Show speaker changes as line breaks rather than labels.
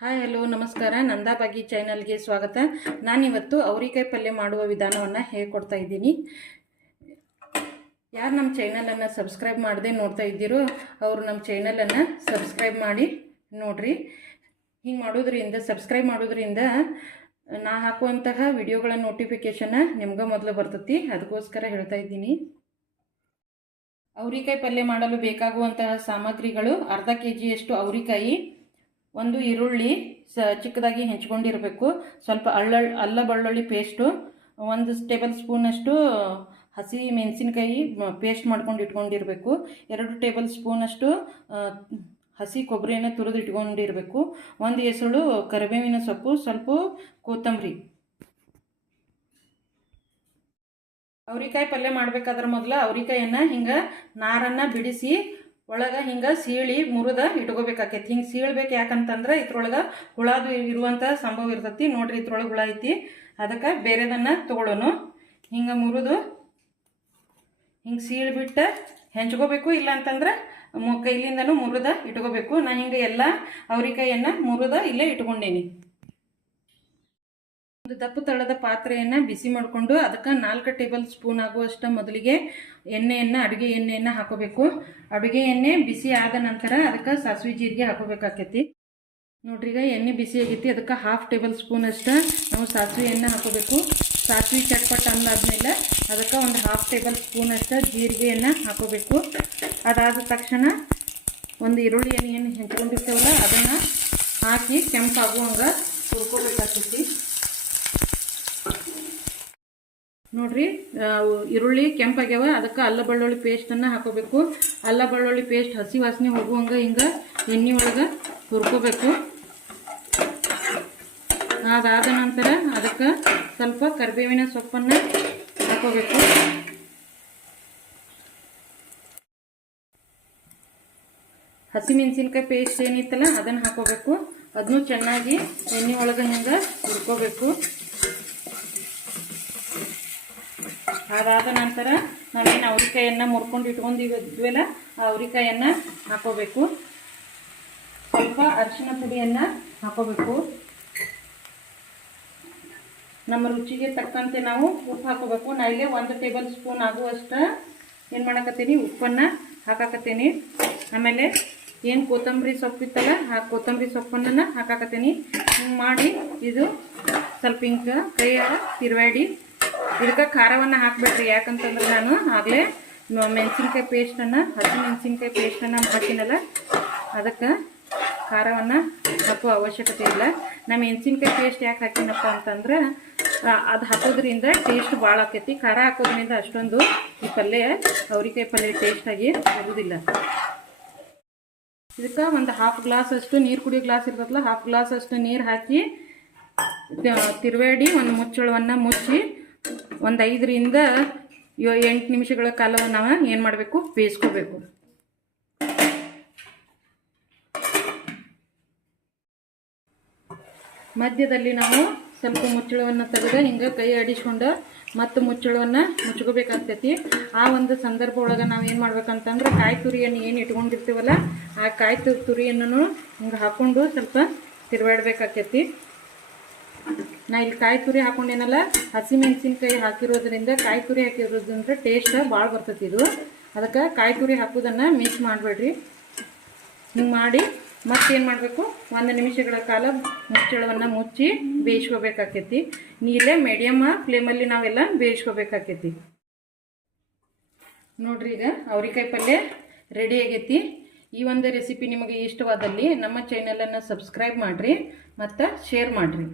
Hi hello ನಮಸ್ಕಾರ. ನಂದಾಬಾಗಿ ಚಾನಲ್ಗೆ ಸ್ವಾಗತ. ನಾನಿವತ್ತು ಅವರಿಕಾಯಿ ಪಲ್ಯ ಮಾಡುವ ವಿಧಾನವನ್ನು ಹೇಳ್ಕೊಡ್ತಾ ಇದ್ದೀನಿ. ಯಾರು ನಮ್ಮ ಚಾನಲನ್ನು ಸಬ್ಸ್ಕ್ರೈಬ್ ಮಾಡದೆ ನೋಡ್ತಾ ಇದ್ದೀರೋ, ಅವರು ನಮ್ಮ ಚೈನಲನ್ನು ಸಬ್ಸ್ಕ್ರೈಬ್ ಮಾಡಿ ನೋಡಿರಿ. ಹಿಂಗೆ ಮಾಡೋದ್ರಿಂದ ಸಬ್ಸ್ಕ್ರೈಬ್ ಮಾಡೋದ್ರಿಂದ ನಾ ಹಾಕುವಂತಹ ವಿಡಿಯೋಗಳ ನೋಟಿಫಿಕೇಷನ್ನ ನಿಮ್ಗೆ ಮೊದಲು ಬರ್ತೈತಿ. ಅದಕ್ಕೋಸ್ಕರ ಹೇಳ್ತಾ ಇದ್ದೀನಿ. ಅವರಿಕಾಯಿ ಪಲ್ಯ ಮಾಡಲು ಬೇಕಾಗುವಂತಹ ಸಾಮಗ್ರಿಗಳು ಅರ್ಧ ಕೆ ಜಿಯಷ್ಟು ಅವರಿಕಾಯಿ ಒಂದು ಈರುಳ್ಳಿ ಸ ಚಿಕ್ಕದಾಗಿ ಹೆಂಚ್ಕೊಂಡಿರಬೇಕು. ಸ್ವಲ್ಪ ಅಳ್ಳ ಅಲ್ಲ ಬೆಳ್ಳುಳ್ಳಿ ಪೇಸ್ಟು, ಒಂದು ಟೇಬಲ್ ಸ್ಪೂನಷ್ಟು ಹಸಿ ಮೆಣಸಿನ್ಕಾಯಿ ಪೇಸ್ಟ್ ಮಾಡ್ಕೊಂಡು ಇಟ್ಕೊಂಡಿರಬೇಕು. ಎರಡು ಟೇಬಲ್ ಸ್ಪೂನಷ್ಟು ಹಸಿ ಕೊಬ್ಬರಿಯನ್ನು ತುರಿದು ಇಟ್ಕೊಂಡಿರಬೇಕು. ಒಂದು ಎಸಳು ಕರಿಬೇವಿನ ಸೊಪ್ಪು, ಸ್ವಲ್ಪ ಕೊತ್ತಂಬರಿ. ಅವ್ರಿಕಾಯಿ ಪಲ್ಯ ಮಾಡಬೇಕಾದ್ರೆ ಮೊದಲು ಅವ್ರಿಕಾಯನ್ನು ಹಿಂಗೆ ನಾರನ್ನು ಬಿಡಿಸಿ ಒಳಗೆ ಹಿಂಗೆ ಸೀಳಿ ಮುರಿದ ಇಟ್ಕೋಬೇಕಾಕೈತಿ. ಹಿಂಗೆ ಸೀಳ್ಬೇಕು ಯಾಕಂತಂದ್ರೆ ಇದ್ರೊಳಗೆ ಹುಳದು ಇರುವಂಥ ಸಂಭವ ಇರ್ತೈತಿ. ನೋಡ್ರಿ ಇದ್ರೊಳಗೆ ಹುಳ ಐತಿ. ಅದಕ್ಕೆ ಬೇರೆದನ್ನು ತೊಗೊಳ್ಳೋನು ಹಿಂಗೆ ಮುರಿದು ಹಿಂಗೆ ಸೀಳ್ಬಿಟ್ಟು ಹೆಂಚ್ಕೋಬೇಕು. ಇಲ್ಲ ಅಂತಂದ್ರೆ ಮು- ಕೈಲಿಂದನೂ ಮುರಿದ ಇಟ್ಕೋಬೇಕು. ನಾ ಹಿಂಗೆ ಎಲ್ಲ ಅವ್ರಿಕಾಯನ್ನು ಮುರಿದ ಇಲ್ಲೇ ಇಟ್ಕೊಂಡೇನಿ. ಒಂದು ದಪ್ಪ ತಳದ ಪಾತ್ರೆಯನ್ನು ಬಿಸಿ ಮಾಡಿಕೊಂಡು ಅದಕ್ಕೆ ನಾಲ್ಕು ಟೇಬಲ್ ಸ್ಪೂನ್ ಆಗುವಷ್ಟು ಮೊದಲಿಗೆ ಎಣ್ಣೆಯನ್ನು, ಅಡುಗೆ ಎಣ್ಣೆಯನ್ನು ಹಾಕೋಬೇಕು. ಅಡುಗೆ ಎಣ್ಣೆ ಬಿಸಿ ಆದ ನಂತರ ಅದಕ್ಕೆ ಸಾಸಿವೆ ಜೀರಿಗೆ ಹಾಕೋಬೇಕಾಕೈತಿ. ನೋಡ್ರಿ ಈಗ ಎಣ್ಣೆ ಬಿಸಿ ಆಗೈತಿ, ಅದಕ್ಕೆ ಹಾಫ್ ಟೇಬಲ್ ಸ್ಪೂನ್ ಅಷ್ಟು ನಾವು ಸಾಸಿವೆ ಎಣ್ಣೆ ಹಾಕೋಬೇಕು. ಸಾಸಿವೆ ಚಟ್ಪಟ್ ಅಂದಾದ್ಮೇಲೆ ಅದಕ್ಕೆ ಒಂದು ಹಾಫ್ ಟೇಬಲ್ ಸ್ಪೂನ್ ಅಷ್ಟು ಜೀರಿಗೆಯನ್ನು ಹಾಕೋಬೇಕು. ಅದಾದ ತಕ್ಷಣ ಒಂದು ಈರುಳ್ಳಿಯನ್ನು ಏನು ಹೆಂಚ್ಕೊಂಡಿರ್ತೇವಲ್ಲ, ಅದನ್ನು ಹಾಕಿ ಕೆಂಪಾಗುವಂಗೆ ಹುರ್ಕೋಬೇಕಾಗ್ತೈತಿ ನೋಡ್ರಿ ಈರುಳ್ಳಿ ಕೆಂಪಾಗ್ಯಾವ, ಅದಕ್ಕೆ ಅಲ್ಲ ಬೆಳ್ಳುಳ್ಳಿ ಪೇಸ್ಟನ್ನು ಹಾಕೋಬೇಕು. ಅಲ್ಲ ಬೆಳ್ಳುಳ್ಳಿ ಪೇಸ್ಟ್ ಹಸಿ ವಾಸನೆ ಹೋಗುವಂಗೆ ಹಿಂಗೆ ಎಣ್ಣೆ ಒಳಗೆ ಹುರ್ಕೋಬೇಕು. ಅದಾದ ನಂತರ ಅದಕ್ಕೆ ಸ್ವಲ್ಪ ಕರಿಬೇವಿನ ಸೊಪ್ಪನ್ನು ಹಾಕೋಬೇಕು. ಹಸಿಮೆಣಸಿನ್ಕಾಯಿ ಪೇಸ್ಟ್ ಏನಿತ್ತಲ್ಲ ಅದನ್ನು ಹಾಕೋಬೇಕು. ಅದನ್ನು ಚೆನ್ನಾಗಿ ಎಣ್ಣೆ ಒಳಗೆ ಹಿಂಗೆ ಹುರ್ಕೋಬೇಕು. ಅದಾದ ನಂತರ ನಾವೇನು ಅವ್ರಿಕಾಯನ್ನು ಮುರ್ಕೊಂಡು ಇಟ್ಕೊಂಡಿದ್ವಲ್ಲ, ಆ ಅವ್ರಿಕಾಯನ್ನು ಹಾಕೋಬೇಕು. ಸ್ವಲ್ಪ ಅರಿಶಿನ ಪುಡಿಯನ್ನು ಹಾಕೋಬೇಕು. ನಮ್ಮ ರುಚಿಗೆ ತಕ್ಕಂತೆ ನಾವು ಉಪ್ಪು ಹಾಕೋಬೇಕು. ನಾ ಇಲ್ಲೇ ಒಂದು ಟೇಬಲ್ ಸ್ಪೂನ್ ಆಗುವಷ್ಟು ಏನು ಮಾಡಕತ್ತೀನಿ? ಉಪ್ಪನ್ನು ಹಾಕಾಕತ್ತೀನಿ. ಆಮೇಲೆ ಏನು ಕೊತ್ತಂಬರಿ ಸೊಪ್ಪಿತ್ತಲ್ಲ ಆ ಕೊತ್ತಂಬರಿ ಸೊಪ್ಪನ್ನು ಹಾಕಾಕತ್ತೀನಿ. ಹಿಂಗೆ ಮಾಡಿ ಇದು ಸ್ವಲ್ಪ ಹಿಂಗೆ ಕೈಯ ತಿರುವಾಡಿ ಇದಕ್ಕೆ ಖಾರವನ್ನು ಹಾಕ್ಬೇಡ್ರಿ. ಯಾಕಂತಂದ್ರೆ ನಾನು ಆಗಲೇ ಮೆಣಸಿನ್ಕಾಯಿ ಪೇಸ್ಟನ್ನು ಹಸಿ ಮೆಣಸಿನ್ಕಾಯಿ ಪೇಸ್ಟನ್ನು ಹಾಕಿನಲ್ಲ, ಅದಕ್ಕೆ ಖಾರವನ್ನು ಹಾಕೋ ಅವಶ್ಯಕತೆ ಇಲ್ಲ. ನಾ ಮೆಣಸಿನ್ಕಾಯಿ ಪೇಸ್ಟ್ ಯಾಕೆ ಹಾಕಿನಪ್ಪ ಅಂತಂದ್ರೆ ಅದು ಹಾಕೋದ್ರಿಂದ ಟೇಸ್ಟ್ ಭಾಳ ಆಕೈತಿ. ಖಾರ ಹಾಕೋದ್ರಿಂದ ಅಷ್ಟೊಂದು ಈ ಪಲ್ಯ, ಅವ್ರಿಕಾಯಿ ಪಲ್ಯ ಟೇಸ್ಟಾಗಿ ಬರೋದಿಲ್ಲ ಇದಕ್ಕೆ ಒಂದು ಹಾಫ್ ಗ್ಲಾಸ್ ಅಷ್ಟು ನೀರು ಕುಡಿಯೋ ಗ್ಲಾಸ್ ಇರ್ತದಲ್ಲ ಹಾಫ್ ಗ್ಲಾಸ್ ಅಷ್ಟು ನೀರು ಹಾಕಿ ತಿರುವೇಡಿ ಒಂದು ಮುಚ್ಚಳವನ್ನು ಮುಚ್ಚಿ ಒಂದು ಐದರಿಂದ ಎಂಟು ನಿಮಿಷಗಳ ಕಾಲ ನಾವು ಏನು ಮಾಡಬೇಕು? ಬೇಯಿಸ್ಕೋಬೇಕು. ಮಧ್ಯದಲ್ಲಿ ನಾವು ಸ್ವಲ್ಪ ಮುಚ್ಚಳವನ್ನು ತೆಗೆದು ಹಿಂಗೆ ಕೈ ಆಡಿಸ್ಕೊಂಡು ಮತ್ತು ಮುಚ್ಚಳವನ್ನು ಮುಚ್ಕೋಬೇಕಾಗ್ತೈತಿ. ಆ ಒಂದು ಸಂದರ್ಭ ಒಳಗೆ ನಾವು ಏನು ಮಾಡ್ಬೇಕಂತಂದ್ರೆ ಕಾಯಿ ತುರಿಯನ್ನು ಏನು ಇಟ್ಕೊಂಡಿರ್ತೀವಲ್ಲ, ಆ ಕಾಯಿ ತುರಿಯನ್ನು ಹಿಂಗೆ ಹಾಕ್ಕೊಂಡು ಸ್ವಲ್ಪ ತಿರುವಾಡ್ಬೇಕಾಕೈತಿ ನಾ ಇಲ್ಲಿ ಕಾಯಿ ತುರಿ ಹಾಕೊಂಡೇನಲ್ಲ? ಹಸಿ ಮೆಣಸಿನ್ಕಾಯಿ ಹಾಕಿರೋದ್ರಿಂದ ಕಾಯಿ ತುರಿ ಹಾಕಿರೋದ್ರಿಂದ ಟೇಸ್ಟ್ ಭಾಳ ಬರ್ತೈತಿ ಇದು. ಅದಕ್ಕೆ ಕಾಯಿ ತುರಿ ಹಾಕೋದನ್ನು ಮಿಕ್ಸ್ ಮಾಡಬೇಡ್ರಿ. ಹಿಂಗೆ ಮಾಡಿ ಮತ್ತೇನು ಮಾಡಬೇಕು? ಒಂದು ನಿಮಿಷಗಳ ಕಾಲ ಮುಚ್ಚಳವನ್ನು ಮುಚ್ಚಿ ಬೇಯಿಸ್ಕೋಬೇಕಾಕೈತಿ. ನೀಲೇ ಮೀಡಿಯಮ್ ಫ್ಲೇಮಲ್ಲಿ ನಾವೆಲ್ಲ ಬೇಯಿಸ್ಕೋಬೇಕಾಕೈತಿ. ನೋಡ್ರಿ ಈಗ ಅವ್ರಿಕಾಯಿ ಪಲ್ಯ ರೆಡಿ ಆಗೈತಿ. ಈ ಒಂದು ರೆಸಿಪಿ ನಿಮಗೆ ಇಷ್ಟವಾದಲ್ಲಿ ನಮ್ಮ ಚಾನಲನ್ನು ಸಬ್ಸ್ಕ್ರೈಬ್ ಮಾಡಿರಿ, ಮತ್ತು ಶೇರ್ ಮಾಡಿರಿ.